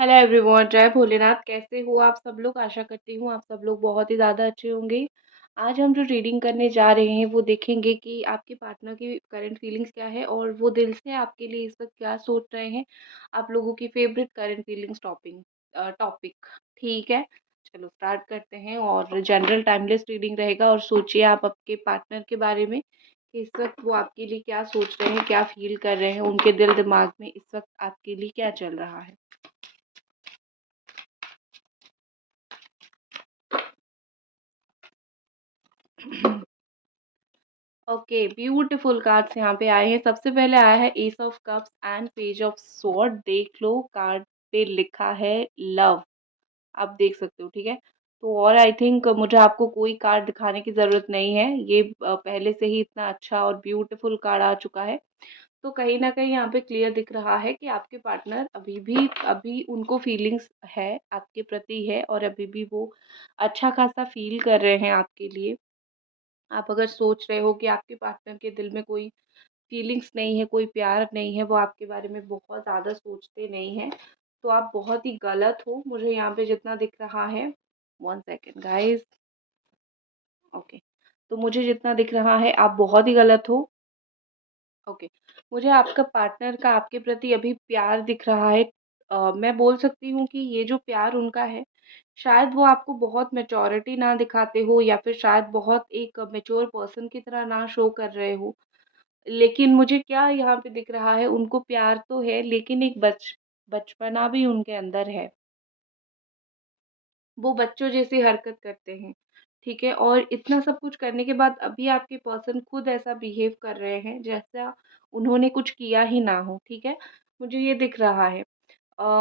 Hello everyone, जय भोलेनाथ। कैसे हो आप सब लोग? आशा करती हूँ आप सब लोग बहुत ही ज़्यादा अच्छे होंगे। आज हम जो रीडिंग करने जा रहे हैं वो देखेंगे कि आपके पार्टनर की करंट फीलिंग्स क्या है और वो दिल से आपके लिए इस वक्त क्या सोच रहे हैं। आप लोगों की फेवरेट करंट फीलिंग्स टॉपिक ठीक है। चलो स्टार्ट करते हैं। और जनरल टाइमलेस रीडिंग रहेगा और सोचिए आप आपके पार्टनर के बारे में कि इस वक्त वो आपके लिए क्या सोच रहे हैं, क्या फील कर रहे हैं, उनके दिल दिमाग में इस वक्त आपके लिए क्या चल रहा है। ओके, ब्यूटीफुल कार्ड्स यहाँ पे आए हैं। सबसे पहले आया है S of cups and page of sword. देख लो, कार्ड पे लिखा है लव। आप देख सकते हो, ठीक है। तो और आई थिंक मुझे आपको कोई कार्ड दिखाने की ज़रूरत नहीं है। ये पहले से ही इतना अच्छा और ब्यूटीफुल कार्ड आ चुका है। तो कहीं ना कहीं यहाँ पे क्लियर दिख रहा है कि आपके पार्टनर अभी उनको फीलिंग्स है आपके प्रति है, और अभी भी वो अच्छा खासा फील कर रहे हैं आपके लिए। आप अगर सोच रहे हो कि आपके पार्टनर के दिल में कोई फीलिंग्स नहीं है, कोई प्यार नहीं है, वो आपके बारे में बहुत ज़्यादा सोचते नहीं हैं, तो आप बहुत ही गलत हो। मुझे यहाँ पे जितना दिख रहा है, वन सेकेंड गाइस। ओके, तो मुझे जितना दिख रहा है आप बहुत ही गलत हो। ओके, मुझे आपका पार्टनर का आपके प्रति अभी प्यार दिख रहा है। मैं बोल सकती हूँ कि ये जो प्यार उनका है, शायद वो आपको बहुत मैच्योरिटी ना दिखाते हो, या फिर शायद बहुत एक मैच्योर पर्सन की तरह ना शो कर रहे हो। लेकिन मुझे क्या यहाँ पे दिख रहा है, उनको प्यार तो है लेकिन एक बचपना भी उनके अंदर है। वो बच्चों जैसी हरकत करते हैं, ठीक है। और इतना सब कुछ करने के बाद अभी आपके पर्सन खुद ऐसा बिहेव कर रहे हैं जैसा उन्होंने कुछ किया ही ना हो, ठीक है। मुझे ये दिख रहा है।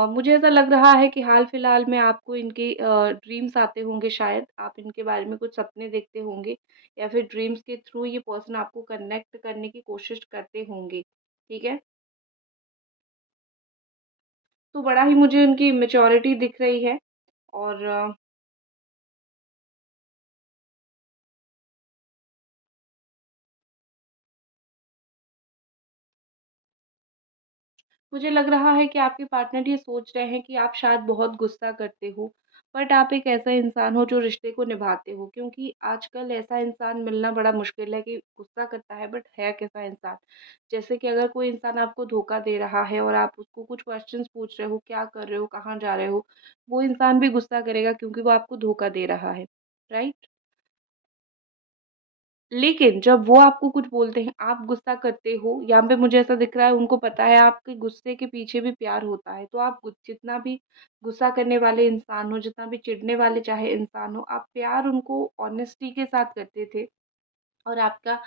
मुझे ऐसा लग रहा है कि हाल फिलहाल में आपको इनके ड्रीम्स आते होंगे, शायद आप इनके बारे में कुछ सपने देखते होंगे, या फिर ड्रीम्स के थ्रू ये पर्सन आपको कनेक्ट करने की कोशिश करते होंगे, ठीक है। तो बड़ा ही मुझे उनकी मैच्योरिटी दिख रही है। और मुझे लग रहा है कि आपके पार्टनर ये सोच रहे हैं कि आप शायद बहुत गुस्सा करते हो, बट आप एक ऐसा इंसान हो जो रिश्ते को निभाते हो, क्योंकि आजकल ऐसा इंसान मिलना बड़ा मुश्किल है कि गुस्सा करता है बट है कैसा इंसान। जैसे कि अगर कोई इंसान आपको धोखा दे रहा है और आप उसको कुछ क्वेश्चंस पूछ रहे हो, क्या कर रहे हो, कहाँ जा रहे हो, वो इंसान भी गुस्सा करेगा क्योंकि वो आपको धोखा दे रहा है, राइट। लेकिन जब वो आपको कुछ बोलते हैं, आप गुस्सा करते हो, यहाँ पे मुझे ऐसा दिख रहा है उनको पता है आपके गुस्से के पीछे भी प्यार होता है। तो आप जितना भी गुस्सा करने वाले इंसान हो, जितना भी चिढ़ने वाले चाहे इंसान हो, आप प्यार उनको ऑनेस्टी के साथ करते थे। और आपका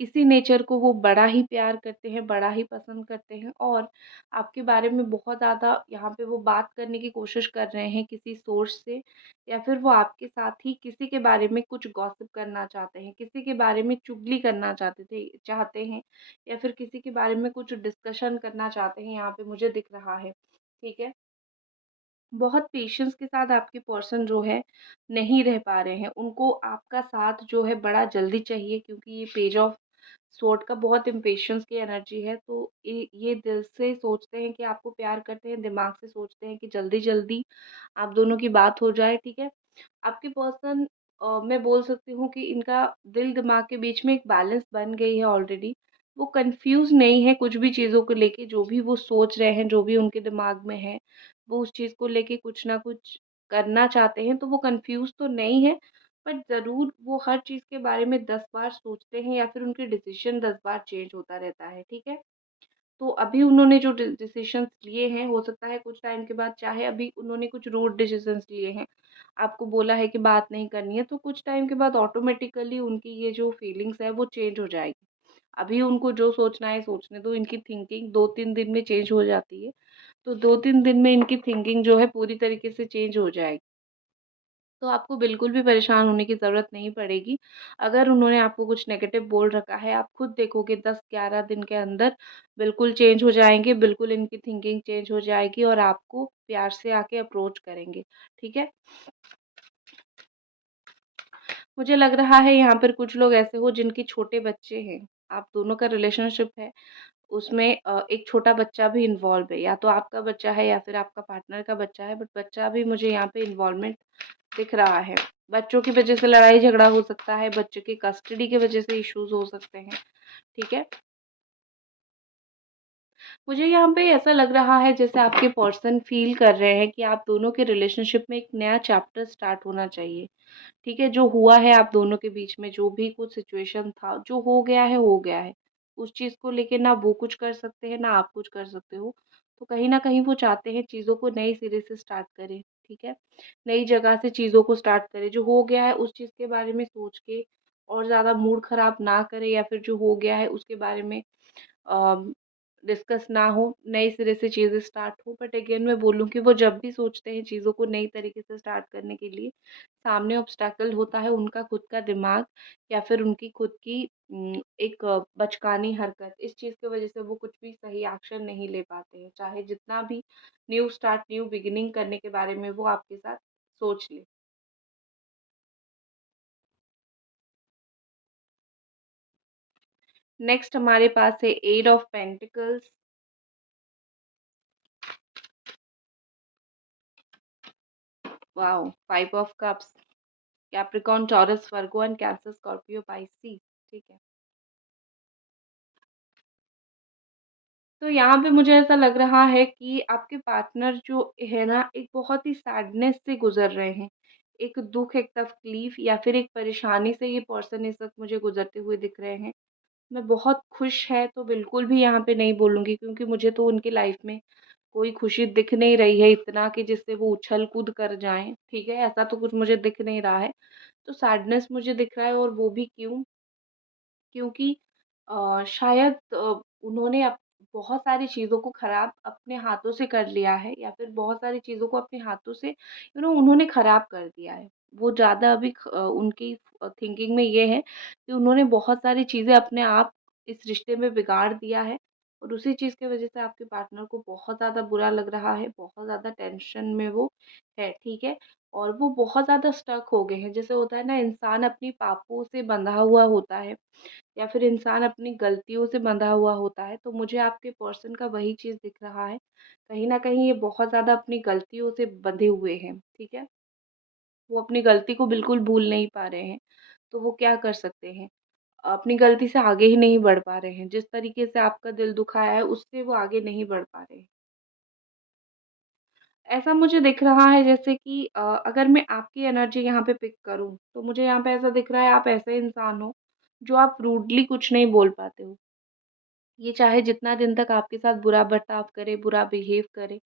इसी नेचर को वो बड़ा ही प्यार करते हैं, बड़ा ही पसंद करते हैं। और आपके बारे में बहुत ज़्यादा यहाँ पे वो बात करने की कोशिश कर रहे हैं किसी सोर्स से, या फिर वो आपके साथ ही किसी के बारे में कुछ गॉसिप करना चाहते हैं, किसी के बारे में चुगली करना चाहते हैं, या फिर किसी के बारे में कुछ डिस्कशन करना चाहते हैं, यहाँ पे मुझे दिख रहा है, ठीक है। बहुत पेशेंस के साथ आपके पर्सन जो है नहीं रह पा रहे हैं, उनको आपका साथ जो है बड़ा जल्दी चाहिए, क्योंकि ये पेज ऑफ स्वॉर्ड का बहुत इम्पेशंस की एनर्जी है। तो ये दिल से सोचते हैं कि आपको प्यार करते हैं, दिमाग से सोचते हैं कि जल्दी जल्दी आप दोनों की बात हो जाए, ठीक है। आपके पर्सन, मैं बोल सकती हूँ कि इनका दिल दिमाग के बीच में एक बैलेंस बन गई है ऑलरेडी। वो कंफ्यूज नहीं है कुछ भी चीज़ों को लेके, जो भी वो सोच रहे हैं, जो भी उनके दिमाग में है, वो उस चीज़ को लेके कुछ ना कुछ करना चाहते हैं। तो वो कंफ्यूज तो नहीं है, बट ज़रूर वो हर चीज़ के बारे में 10 बार सोचते हैं, या फिर उनके डिसीजन 10 बार चेंज होता रहता है, ठीक है। तो अभी उन्होंने जो डिसीजंस लिए हैं, हो सकता है कुछ टाइम के बाद, चाहे अभी उन्होंने कुछ रूड डिसीजंस लिए हैं, आपको बोला है कि बात नहीं करनी है, तो कुछ टाइम के बाद ऑटोमेटिकली उनकी ये जो फीलिंग्स है वो चेंज हो जाएगी। अभी उनको जो सोचना है सोचने दो। इनकी थिंकिंग 2-3 दिन में चेंज हो जाती है, तो 2-3 दिन में इनकी थिंकिंग जो है पूरी तरीके से चेंज हो जाएगी। तो आपको बिल्कुल भी परेशान होने की ज़रूरत नहीं पड़ेगी। अगर उन्होंने आपको कुछ नेगेटिव बोल रखा है, आप खुद देखोगे 10-11 दिन के अंदर बिल्कुल चेंज हो जाएँगे, बिल्कुल इनकी थिंकिंग चेंज हो जाएगी और आपको प्यार से आके अप्रोच करेंगे, ठीक है? मुझे लग रहा है यहाँ पर कुछ लोग ऐसे हो जिनके छोटे बच्चे हैं, आप दोनों का रिलेशनशिप है, उसमें एक छोटा बच्चा भी इन्वॉल्व है, या तो आपका बच्चा है या फिर आपका पार्टनर का बच्चा है, बट बच्चा भी मुझे यहाँ पे इन्वॉल्वमेंट दिख रहा है। बच्चों की वजह से लड़ाई झगड़ा हो सकता है, बच्चों की कस्टडी की वजह से इश्यूज हो सकते हैं, ठीक है। मुझे यहाँ पे ऐसा लग रहा है जैसे आपके पर्सन फील कर रहे हैं कि आप दोनों के रिलेशनशिप में एक नया चैप्टर स्टार्ट होना चाहिए, ठीक है। जो हुआ है आप दोनों के बीच में, जो भी कुछ सिचुएशन था, जो हो गया है हो गया है। उस चीज़ को लेके ना वो कुछ कर सकते हैं, ना आप कुछ कर सकते हो। तो कहीं न कहीं वो चाहते हैं चीज़ों को नए सिरे से स्टार्ट करें, ठीक है। नई जगह से चीज़ों को स्टार्ट करें। जो हो गया है उस चीज़ के बारे में सोच के और ज़्यादा मूड ख़राब ना करें, या फिर जो हो गया है उसके बारे में डिस्कस ना हो, नए सिरे से चीज़ें स्टार्ट हो। बट अगेन मैं बोलूँ कि वो जब भी सोचते हैं चीज़ों को नई तरीके से स्टार्ट करने के लिए, सामने ऑब्स्टैकल होता है उनका खुद का दिमाग, या फिर उनकी खुद की एक बचकानी हरकत। इस चीज़ की वजह से वो कुछ भी सही एक्शन नहीं ले पाते हैं, चाहे जितना भी न्यू स्टार्ट, न्यू बिगिनिंग करने के बारे में वो आपके साथ सोच ले। नेक्स्ट हमारे पास है eight of pentacles, wow, five of cups, Capricorn, Taurus, Virgo and Cancer, Scorpio, Pisces, ठीक है। तो यहाँ पे मुझे ऐसा लग रहा है कि आपके पार्टनर जो है ना, एक बहुत ही सैडनेस से गुजर रहे हैं। एक दुख, एक तकलीफ या फिर एक परेशानी से ये पर्सन इस वक्त मुझे गुजरते हुए दिख रहे हैं। मैं बहुत खुश है तो बिल्कुल भी यहाँ पे नहीं बोलूँगी, क्योंकि मुझे तो उनकी लाइफ में कोई खुशी दिख नहीं रही है इतना कि जिससे वो उछल कूद कर जाएं, ठीक है। ऐसा तो कुछ मुझे दिख नहीं रहा है। तो सैडनेस मुझे दिख रहा है, और वो भी क्यों? क्योंकि शायद उन्होंने बहुत सारी चीज़ों को खराब अपने हाथों से कर लिया है, या फिर बहुत सारी चीज़ों को अपने हाथों से उन्होंने खराब कर दिया है। वो ज़्यादा अभी उनकी थिंकिंग में ये है कि उन्होंने बहुत सारी चीज़ें अपने आप इस रिश्ते में बिगाड़ दिया है, और उसी चीज़ की वजह से आपके पार्टनर को बहुत ज़्यादा बुरा लग रहा है, बहुत ज़्यादा टेंशन में वो है, ठीक है। और वो बहुत ज़्यादा स्टक हो गए हैं। जैसे होता है ना, इंसान अपनी पापों से बंधा हुआ होता है, या फिर इंसान अपनी गलतियों से बंधा हुआ होता है, तो मुझे आपके पर्सन का वही चीज़ दिख रहा है। कहीं न कहीं ये बहुत ज़्यादा अपनी गलतियों से बंधे हुए हैं, ठीक है? वो अपनी गलती को बिल्कुल भूल नहीं पा रहे हैं, तो वो क्या कर सकते हैं? अपनी गलती से आगे ही नहीं बढ़ पा रहे हैं। जिस तरीके से आपका दिल दुखाया है, उससे वो आगे नहीं बढ़ पा रहे हैं। ऐसा मुझे दिख रहा है जैसे कि अगर मैं आपकी एनर्जी यहाँ पे पिक करूँ, तो मुझे यहाँ पे ऐसा दिख रहा है आप ऐसे इंसान हो, जो आप रूडली कुछ नहीं बोल पाते हो। ये चाहे जितना दिन तक आपके साथ बुरा बर्ताव करे, बुरा बिहेव करे,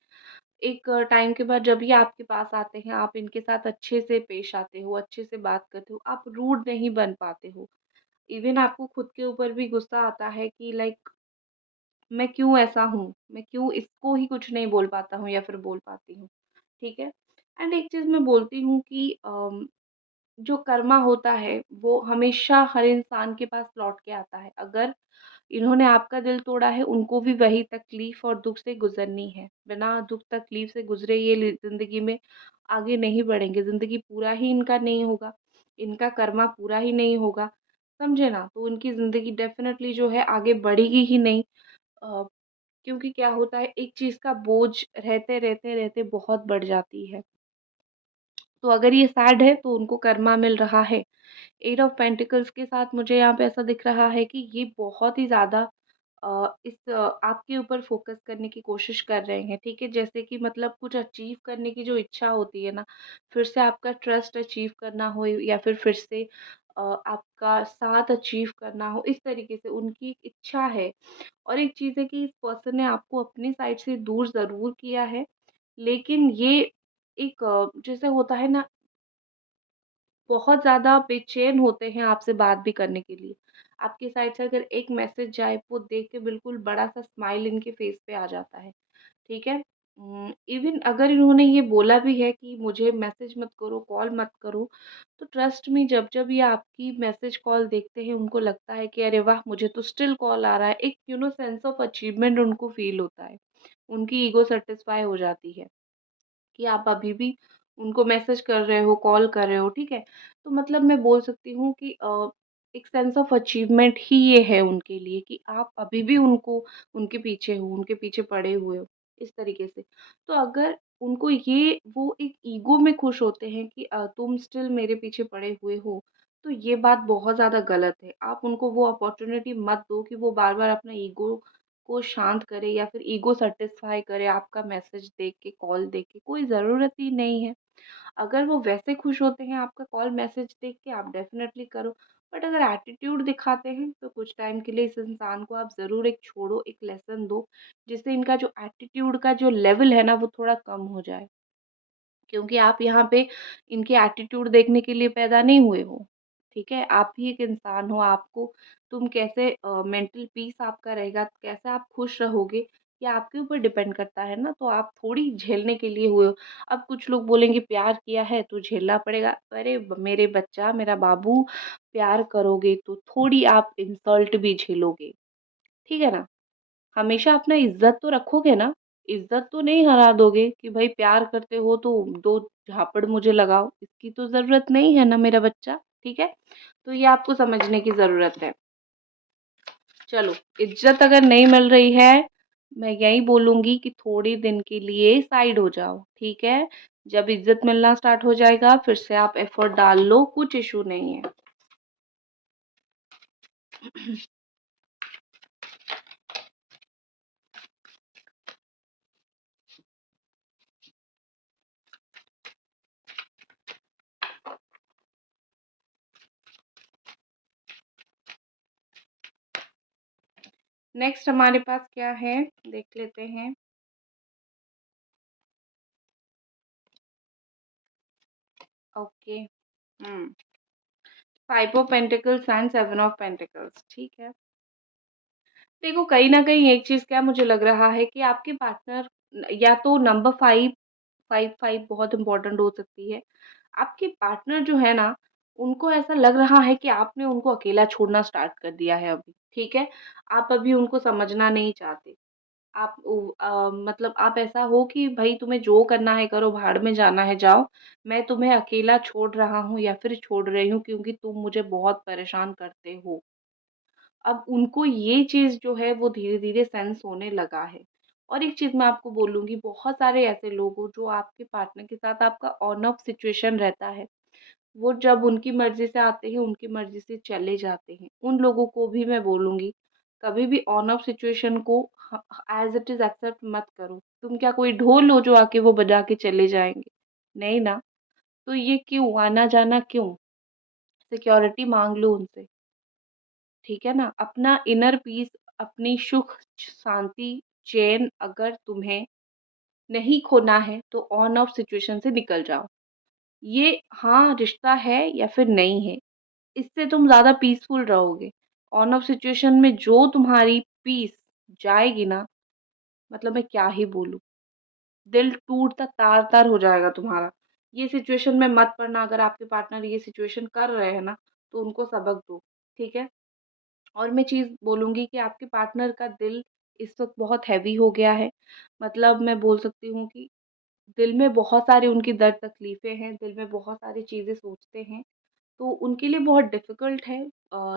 एक टाइम के बाद जब ये आपके पास आते हैं, आप इनके साथ अच्छे से पेश आते हो, अच्छे से बात करते हो, आप रूड नहीं बन पाते हो। इवन आपको खुद के ऊपर भी गुस्सा आता है कि लाइक मैं क्यों ऐसा हूँ? मैं क्यों इसको ही कुछ नहीं बोल पाता हूँ या फिर बोल पाती हूँ, ठीक है? एंड एक चीज़ मैं बोलती हूँ कि जो कर्मा होता है, वो हमेशा हर इंसान के पास लौट के आता है। अगर इन्होंने आपका दिल तोड़ा है, उनको भी वही तकलीफ़ और दुःख से गुज़रनी है। बिना दुःख तकलीफ़ से गुज़रे ये ज़िंदगी में आगे नहीं बढ़ेंगे, ज़िंदगी पूरा ही इनका नहीं होगा, इनका कर्मा पूरा ही नहीं होगा, समझे ना? तो उनकी ज़िंदगी डेफ़िनेटली जो है आगे बढ़ेगी ही नहीं। अ, क्योंकि क्या होता है, एक चीज़ का बोझ रहते बहुत बढ़ जाती है। तो अगर ये सैड है तो उनको कर्मा मिल रहा है। एट ऑफ पेंटिकल्स के साथ मुझे यहाँ पे ऐसा दिख रहा है कि ये बहुत ही ज़्यादा आपके ऊपर फ़ोकस करने की कोशिश कर रहे हैं, ठीक है? जैसे कि मतलब कुछ अचीव करने की जो इच्छा होती है ना, फिर से आपका ट्रस्ट अचीव करना हो, या फिर से आपका साथ अचीव करना हो, इस तरीके से उनकी एक इच्छा है। और एक चीज़ है कि इस पर्सन ने आपको अपनी साइड से दूर ज़रूर किया है, लेकिन ये एक जैसे होता है ना, बहुत ज़्यादा बेचैन होते हैं आपसे बात भी करने के लिए। आपकी साइड से अगर एक मैसेज जाए, वो देख के बिल्कुल बड़ा-सा स्माइल इनके फेस पे आ जाता है, ठीक है? इवन अगर इन्होंने ये बोला भी है कि मुझे मैसेज मत करो, कॉल मत करो, तो ट्रस्ट मी, जब-जब ये आपकी मैसेज कॉल देखते हैं, उनको लगता है कि अरे वाह! मुझे तो स्टिल कॉल आ रहा है। एक सेंस ऑफ अचीवमेंट उनको फ़ील होता है। उनकी ईगो सैटिस्फाई हो जाती है। कि आप अभी भी उनको मैसेज कर रहे हो, कॉल कर रहे हो, ठीक है? तो मतलब मैं बोल सकती हूँ कि एक सेंस ऑफ अचीवमेंट ही ये है उनके लिए कि आप अभी भी उनको उनके पीछे हो, उनके पीछे पड़े हुए हो, इस तरीके से। तो अगर उनको ये वो एक ईगो में खुश होते हैं कि तुम स्टिल मेरे पीछे पड़े हुए हो, तो ये बात बहुत ज़्यादा गलत है। आप उनको वो अपॉर्च्युनिटी मत दो कि वो बार-बार अपना ईगो को शांत करे या फिर ईगो सैटिस्फाई करे आपका मैसेज देख के, कॉल देख के, कोई ज़रूरत ही नहीं है। अगर वो वैसे खुश होते हैं आपका कॉल मैसेज देख के, आप डेफ़िनेटली करो। बट अगर एटीट्यूड दिखाते हैं तो कुछ टाइम के लिए इस इंसान को आप ज़रूर एक छोड़ो, एक लेसन दो, जिससे इनका जो एटीट्यूड का जो लेवल है ना वो थोड़ा कम हो जाए। क्योंकि आप यहाँ पे इनके एटीट्यूड देखने के लिए पैदा नहीं हुए हो, ठीक है? आप भी एक इंसान हो, आपको तुम कैसे मेंटल पीस आपका रहेगा, कैसे आप खुश रहोगे, ये आपके ऊपर डिपेंड करता है ना, तो आप थोड़ी झेलने के लिए हुए हो। अब कुछ लोग बोलेंगे प्यार किया है तो झेलना पड़ेगा, अरे मेरे बच्चा, मेरा बाबू, प्यार करोगे तो थोड़ी आप इंसल्ट भी झेलोगे, ठीक है ना? हमेशा अपना इज़्ज़त तो रखोगे ना, इज़्ज़त तो नहीं हरा दोगे कि भाई प्यार करते हो तो 2 झापड़ मुझे लगाओ, इसकी तो ज़रूरत नहीं है ना मेरा बच्चा, ठीक है? तो ये आपको समझने की ज़रूरत है। चलो, इज़्ज़त अगर नहीं मिल रही है, मैं यही बोलूँगी कि थोड़े दिन के लिए साइड हो जाओ, ठीक है? जब इज़्ज़त मिलना स्टार्ट हो जाएगा, फिर से आप एफ़र्ट डाल लो, कुछ इश्यू नहीं है। नेक्स्ट हमारे पास क्या है, देख लेते हैं। Okay, hmm. 5 of pentacles and 7 of pentacles, ठीक है। देखो कहीं न कहीं एक चीज़ क्या मुझे लग रहा है कि आपके पार्टनर या तो नंबर 5 5 बहुत इम्पोर्टेंट हो सकती है। आपके पार्टनर जो है ना, उनको ऐसा लग रहा है कि आपने उनको अकेला छोड़ना स्टार्ट कर दिया है अभी, ठीक है? आप अभी उनको समझना नहीं चाहते। आप मतलब आप ऐसा हो कि भई तुम्हें जो करना है करो, भाड़ में जाना है जाओ, मैं तुम्हें अकेला छोड़ रहा हूँ या फिर छोड़ रही हूँ क्योंकि तुम मुझे बहुत परेशान करते हो। अब उनको ये चीज़ जो है वो धीरे-धीरे सेंस होने लगा है। और एक चीज़ मैं आपको बोलूँगी बहुत सारे ऐसे लोग हो जो आपके पार्टनर के साथ आपका ऑन ऑफ सिचुएशन रहता है। वो जब उनकी मर्ज़ी से आते हैं, उनकी मर्ज़ी से चले जाते हैं। उन लोगों को भी मैं बोलूँगी कभी भी ऑन ऑफ सिचुएशन को ह एज़ इट इज़ एक्सेप्ट मत करो। तुम क्या कोई ढोल हो जो आके वो बजा के चले जाएँगे? नहीं ना। तो ये क्यों आना-जाना क्यों? सिक्योरिटी माँग लो उनसे। ठीक है ना? अपना इनर पीस, अपनी सुख, शांति, चैन अगर तुम्हें नहीं खोना है, तो ऑन ऑफ सिचुएशन से निकल जाओ। ये हाँ, रिश्ता है या फिर नहीं है, इससे तुम ज़्यादा पीसफुल रहोगे। ऑन ऑफ सिचुएशन में जो तुम्हारी पीस जाएगी ना, मतलब मैं क्या ही बोलूँ, दिल टूटता तार-तार हो जाएगा तुम्हारा। ये सिचुएशन में मत पड़ना, अगर आपके पार्टनर ये सिचुएशन कर रहे हैं ना, तो उनको सबक दो, ठीक है? और मैं चीज़ बोलूँगी कि आपके पार्टनर का दिल इस वक़्त बहुत हेवी हो गया है। मतलब मैं बोल सकती हूँ कि दिल में बहुत सारी उनकी दर्द तकलीफ़ें हैं, दिल में बहुत सारी चीज़ें सोचते हैं, तो उनके लिए बहुत डिफ़िकल्ट है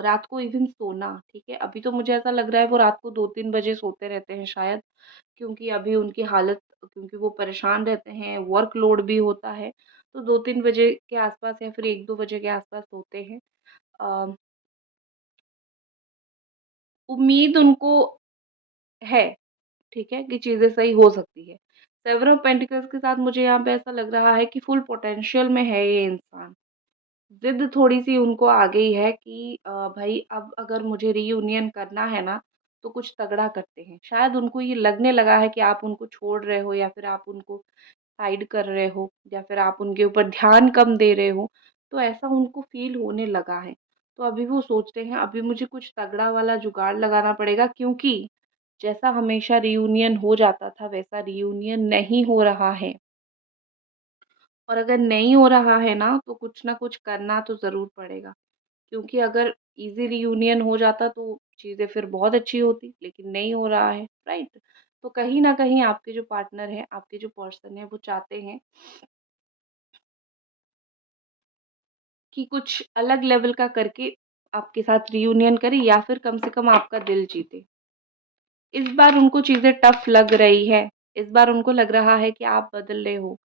रात को इवन सोना, ठीक है? अभी तो मुझे ऐसा लग रहा है वो रात को 2-3 बजे सोते रहते हैं शायद, क्योंकि अभी उनकी हालत क्योंकि वो परेशान रहते हैं, वर्कलोड भी होता है, तो 2-3 बजे के आस-पास या फिर 1-2 बजे के आस-पास सोते हैं। अ, उम्मीद उनको है, ठीक है, कि चीज़ें सही हो सकती है। सेवन ऑफ पेंटिकल्स के साथ मुझे यहाँ पे ऐसा लग रहा है कि फुल पोटेंशियल में है ये इंसान। ज़िद थोड़ी-सी उनको आ गई है कि भई अब अगर मुझे रियूनियन करना है ना, तो कुछ तगड़ा करते हैं। शायद उनको ये लगने लगा है कि आप उनको छोड़ रहे हो या फिर आप उनको साइड कर रहे हो या फिर आप उनके ऊपर ध्यान कम दे रहे हो, तो ऐसा उनको फ़ील होने लगा है। तो अभी वो सोचते हैं अभी मुझे कुछ तगड़ा वाला जुगाड़ लगाना पड़ेगा क्योंकि जैसा हमेशा रियूनियन हो जाता था वैसा रियूनियन नहीं हो रहा है। और अगर नहीं हो रहा है ना, तो कुछ ना कुछ करना तो ज़रूर पड़ेगा। क्योंकि अगर ईज़ी रियूनियन हो जाता तो चीज़ें फिर बहुत अच्छी होती, लेकिन नहीं हो रहा है, राइट? तो कहीं न कहीं आपके जो पार्टनर हैं, आपके जो पर्सन हैं, वो चाहते हैं कि कुछ अलग लेवल का करके आपके साथ रियूनियन करे या फिर कम से कम आपका दिल जीते। इस बार उनको चीज़ें टफ लग रही है, इस बार उनको लग रहा है कि आप बदले हो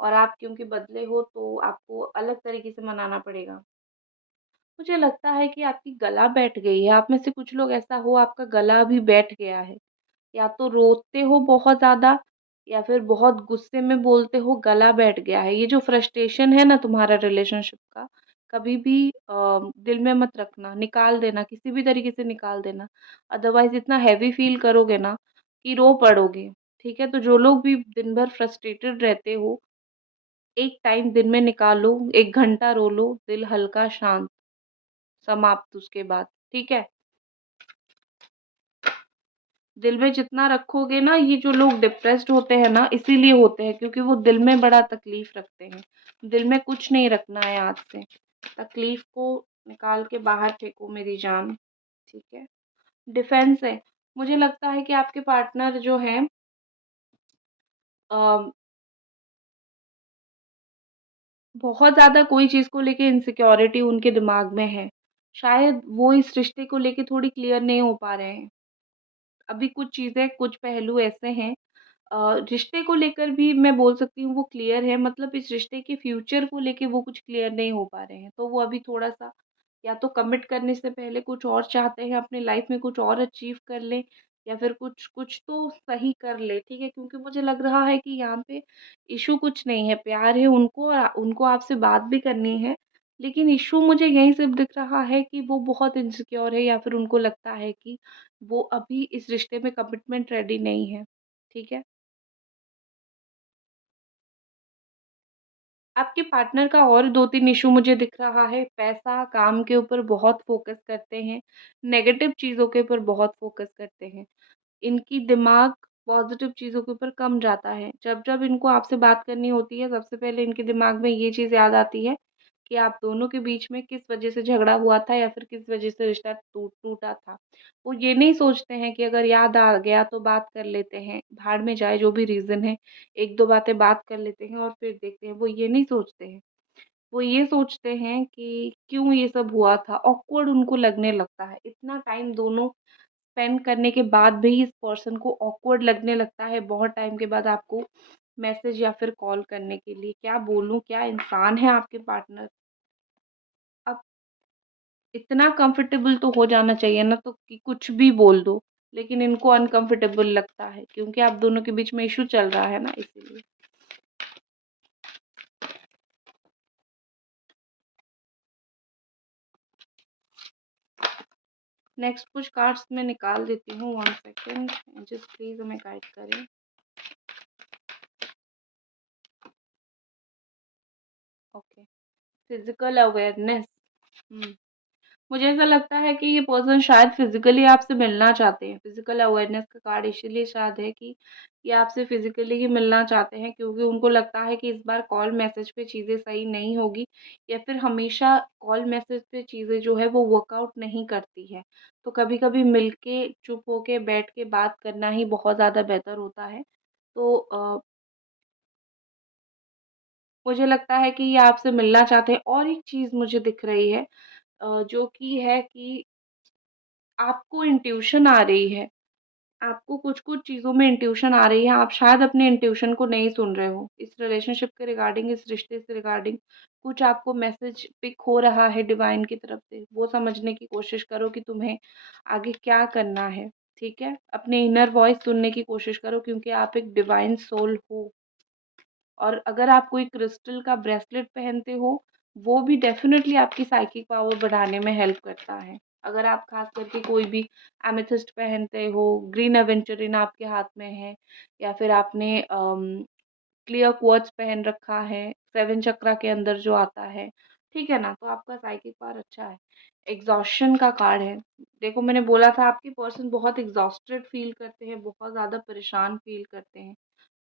और आप क्योंकि बदले हो तो आपको अलग तरीके से मनाना पड़ेगा। मुझे लगता है कि आपकी गला बैठ गई है, आप में से कुछ लोग ऐसा हो आपका गला अभी बैठ गया है। या तो रोते हो बहुत ज़्यादा या फिर बहुत गुस्से में बोलते हो, गला बैठ गया है। ये जो फ्रस्ट्रेशन है ना तुम्हारा रिलेशनशिप का, कभी भी दिल में मत रखना, निकाल देना, किसी भी तरीके से निकाल देना। अदरवाइज़ इतना हेवी फ़ील करोगे ना कि रो पड़ोगे, ठीक है? तो जो लोग भी दिन भर फ्रस्ट्रेटेड रहते हो, एक टाइम दिन में निकालो, 1 घंटा रो लो, दिल हल्का शांत, समाप्त उसके बाद, ठीक है? दिल में जितना रखोगे ना, ये जो लोग डिप्रेस्ड होते हैं ना इसीलिए होते हैं क्योंकि वो दिल में बड़ा तकलीफ रखते हैं। दिल में कुछ नहीं रखना है आज से। तकलीफ को निकाल के बाहर फेंको मेरी जान, ठीक है? डिफेंस है। मुझे लगता है कि आपके पार्टनर जो हैं अ, बहुत ज़्यादा कोई चीज़ को लेके इनसिक्योरिटी उनके दिमाग में है। शायद वो इस रिश्ते को लेके थोड़ी क्लियर नहीं हो पा रहे हैं। अभी कुछ चीज़ें, कुछ पहलू ऐसे हैं रिश्ते को लेकर भी मैं बोल सकती हूँ वो क्लियर है, मतलब इस रिश्ते के फ्यूचर को लेके वो कुछ क्लियर नहीं हो पा रहे हैं। तो वो अभी थोड़ा-सा या तो कमिट करने से पहले कुछ और चाहते हैं, अपनी लाइफ में कुछ और अचीव कर लें या फिर कुछ कुछ तो सही कर ले, ठीक है? क्योंकि मुझे लग रहा है कि यहाँ पे इश्यू कुछ नहीं है, प्यार है उनको और उनको आपसे बात भी करनी है। लेकिन इश्यू मुझे यहीं सिर्फ़ दिख रहा है कि वो बहुत इनसिक्योर है या फिर उनको लगता है कि वो अभी इस रिश्ते में कमिटमेंट रेडी नहीं है, ठीक है? आपके पार्टनर का और 2-3 इश्यू मुझे दिख रहा है, पैसा, काम के ऊपर बहुत फ़ोकस करते हैं, नेगेटिव चीज़ों के ऊपर बहुत फ़ोकस करते हैं। इनकी दिमाग पॉज़िटिव चीज़ों के ऊपर कम जाता है। जब-जब इनको आपसे बात करनी होती है, सबसे पहले इनके दिमाग में ये चीज़ याद आती है कि आप दोनों के बीच में किस वज़ह से झगड़ा हुआ था या फिर किस वज़ह से रिश्ता टूटा था। वो ये नहीं सोचते हैं कि अगर याद आ गया तो बात कर लेते हैं, भाड़ में जाए जो भी रीज़न है, 1-2 बातें बात कर लेते हैं और फिर देखते हैं, वो ये नहीं सोचते हैं। वो ये सोचते हैं कि क्यों ये सब हुआ था, ऑकवर्ड उनको लगने लगता है। इतना टाइम दोनों स्पेंड करने के बाद भी इस पर्सन को ऑकवर्ड लगने लगता है बहुत टाइम के बाद आपको मैसेज या फिर कॉल करने के लिए। क्या बोलूँ, क्या इंसान है आपके पार्टनर। अब इतना कंफर्टेबल तो हो जाना चाहिए ना तो कि कुछ भी बोल दो, लेकिन इनको अनकंफर्टेबल लगता है क्योंकि आप दोनों के बीच में इश्यू चल रहा है ना इसीलिए। नेक्स्ट कुछ कार्ड्स मैं निकाल देती हूँ, 1 सेकंड, जस्ट प्लीज़ हमें गाइड करें। Okay, physical awareness. हुँ। मुझे ऐसा लगता है कि ये पर्सन शायद फिज़िकली आपसे मिलना चाहते हैं। फिज़िकल अवेयरनेस का कार्ड इसीलिए शायद है कि ये आपसे फिज़िकली ही मिलना चाहते हैं क्योंकि उनको लगता है कि इस बार कॉल मैसेज पे चीज़ें सही नहीं होगी या फिर हमेशा कॉल मैसेज पे चीज़ें जो है वो वर्कआउट नहीं करती है। तो कभी-कभी मिलके चुप होके बैठ के बात करना ही बहुत ज़्यादा बेहतर होता है। तो मुझे लगता है कि ये आपसे मिलना चाहते हैं और एक चीज़ मुझे दिख रही है जो कि है कि आपको इंट्यूशन आ रही है। आपको कुछ-कुछ चीज़ों में इंट्यूशन आ रही है, आप शायद अपने इंट्यूशन को नहीं सुन रहे हो। इस रिलेशनशिप के रिगार्डिंग, इस रिश्ते से रिगार्डिंग कुछ आपको मैसेज पिक हो रहा है डिवाइन की तरफ से, वो समझने की कोशिश करो कि तुम्हें आगे क्या करना है, ठीक है? अपने इनर वॉइस सुनने की कोशिश करो क्योंकि आप एक डिवाइन सोल हो। और अगर आप कोई क्रिस्टल का ब्रेसलेट पहनते हो, वो भी डेफ़िनेटली आपकी साइकिक पावर बढ़ाने में हेल्प करता है। अगर आप ख़ास करके कोई भी एमेथिस्ट पहनते हो, ग्रीन एवेंचुरिन आपके हाथ में है या फिर आपने क्लियर क्वार्ट्ज पहन रखा है, 7 चक्रा के अंदर जो आता है, ठीक है ना? तो आपका साइकिक पावर अच्छा है। एग्ज़ॉशन का कार्ड है। देखो मैंने बोला था आपके पर्सन बहुत एग्ज़ॉस्टेड फ़ील करते हैं, बहुत ज़्यादा परेशान फ़ील करते हैं।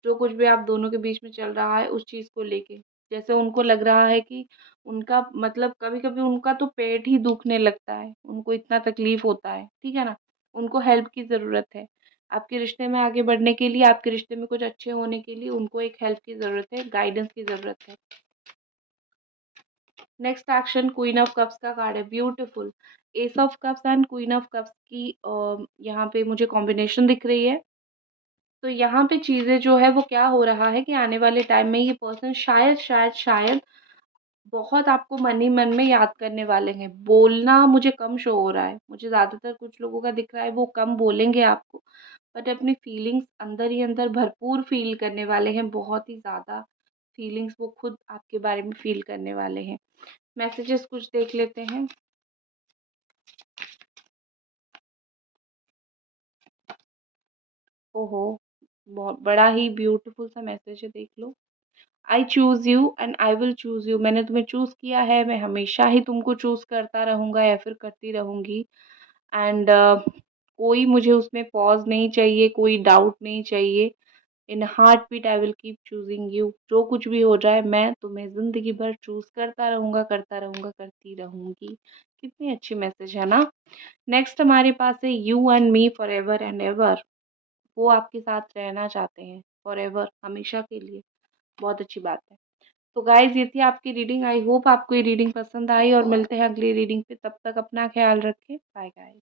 जो कुछ भी आप दोनों के बीच में चल रहा है उस चीज़ को लेके। जैसे उनको लग रहा है कि उनका मतलब कभी-कभी उनका तो पेट ही दुखने लगता है, उनको इतना तकलीफ़ होता है, ठीक है ना? उनको हेल्प की ज़रूरत है। आपके रिश्ते में आगे बढ़ने के लिए, आपके रिश्ते में कुछ अच्छे होने के लिए उनको एक हेल्प की ज़रूरत है, गाइडेंस की ज़रूरत है। Next action queen of cups का कार्ड है, beautiful. S of cups and queen of cups की यहाँ पे मुझे कॉम्बिनेशन दिख रही है। तो यहाँ पे चीज़ें जो है वो क्या हो रहा है कि आने वाले टाइम में ये पर्सन शायद शायद शायद बहुत आपको मन ही मन में याद करने वाले हैं। बोलना मुझे कम शो हो रहा है, मुझे ज़्यादातर कुछ लोगों का दिख रहा है वो कम बोलेंगे आपको, बट अपनी फीलिंग्स अंदर ही अंदर भरपूर फ़ील करने वाले हैं, बहुत ही ज़्यादा फीलिंग्स वो खुद आपके बारे में फ़ील करने वाले हैं। मैसेजेस कुछ देख लेते हैं। ओहो! बहुत बड़ा ही ब्यूटीफुल सा मैसेज है, देख लो। I choose you and I will choose you. मैंने तुम्हें चूज़ किया है, मैं हमेशा ही तुमको चूज़ करता रहूँगा या फिर करती रहूँगी। एंड कोई मुझे उसमें पॉज़ नहीं चाहिए, कोई डाउट नहीं चाहिए। In heart beat I will keep choosing you. जो कुछ भी हो जाए मैं तुम्हें ज़िंदगी भर चूज़ करता रहूँगा, करती रहूँगी। कितनी अच्छी मैसेज है ना? नेक्स्ट हमारे पास है you and me forever and ever. वो आपके साथ रहना चाहते हैं फॉरएवर, हमेशा के लिए। बहुत अच्छी बात है। तो गाइज़ ये थी आपकी रीडिंग। आई होप आपको ये रीडिंग पसंद आई और मिलते हैं अगली रीडिंग पे। तब तक अपना ख़्याल रखें। Bye guys.